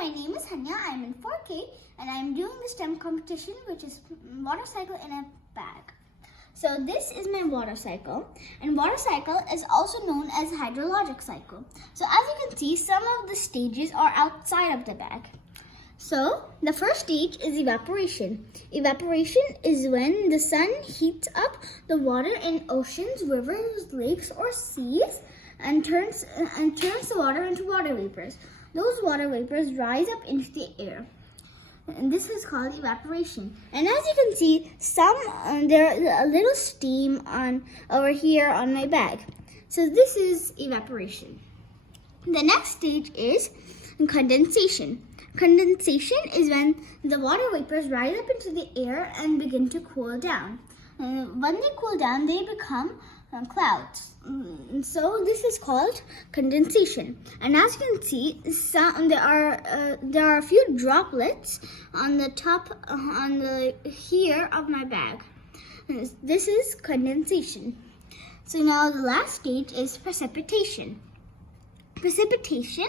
my name is Hanya. I'm in 4K and I'm doing the STEM competition, which is water cycle in a bag. So this is my water cycle, and water cycle is also known as hydrologic cycle. So as you can see, some of the stages are outside of the bag. So the first stage is evaporation. Evaporation is when the sun heats up the water in oceans, rivers, lakes, or seas and turns the water into water vapors. Those water vapors rise up into the air. And this is called evaporation. And as you can see, there's a little steam over here on my bag. So this is evaporation. The next stage is condensation. Condensation is when the water vapors rise up into the air and begin to cool down. When they cool down, they become clouds. So this is called condensation. And as you can see, there are a few droplets on the top here of my bag. This is condensation. So now the last stage is precipitation. Precipitation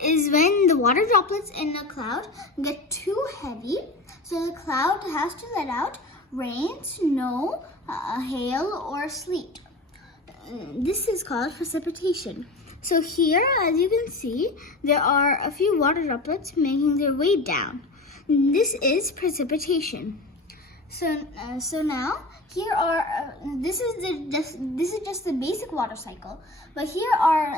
is when the water droplets in a cloud get too heavy, so the cloud has to let out rain, snow, hail, or sleet. This is called precipitation. So here, as you can see, there are a few water droplets making their way down. This is precipitation. So now here are this is just the basic water cycle, but here are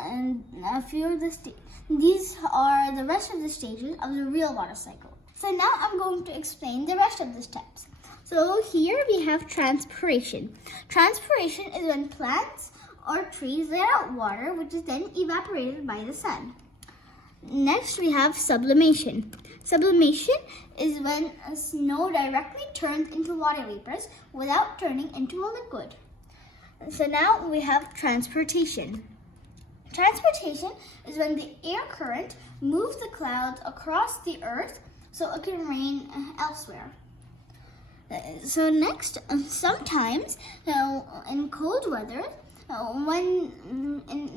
a few of these are the rest of the stages of the real water cycle. So now I'm going to explain the rest of the steps. So here we have transpiration. Transpiration is when plants or trees let out water, which is then evaporated by the sun. Next, we have sublimation. Sublimation is when snow directly turns into water vapors without turning into a liquid. So now we have transportation. Transportation is when the air current moves the clouds across the earth so it can rain elsewhere. So next, sometimes in cold weather, when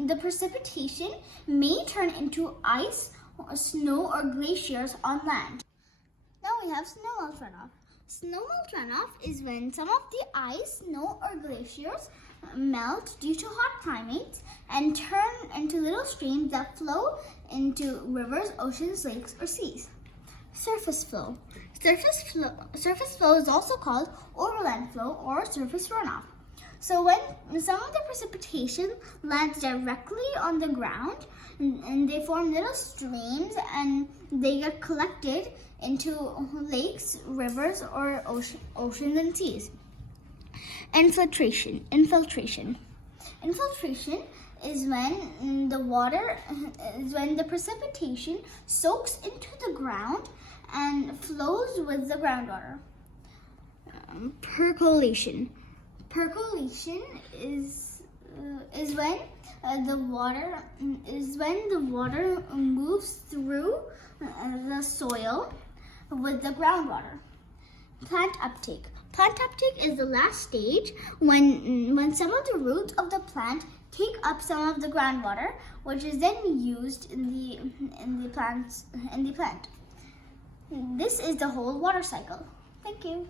the precipitation may turn into ice, or snow, or glaciers on land. Now we have snowmelt runoff. Snowmelt runoff is when some of the ice, snow, or glaciers melt due to hot climates and turn into little streams that flow into rivers, oceans, lakes, or seas. Surface flow. Surface flow is also called overland flow or surface runoff. So when some of the precipitation lands directly on the ground, and they form little streams and they get collected into lakes, rivers, or oceans and seas. Infiltration is when the precipitation soaks into the ground and flows with the groundwater. Percolation is when the water moves through the soil with the groundwater. Plant uptake is the last stage when some of the roots of the plant take up some of the groundwater, which is then used in the plant. This is the whole water cycle. Thank you.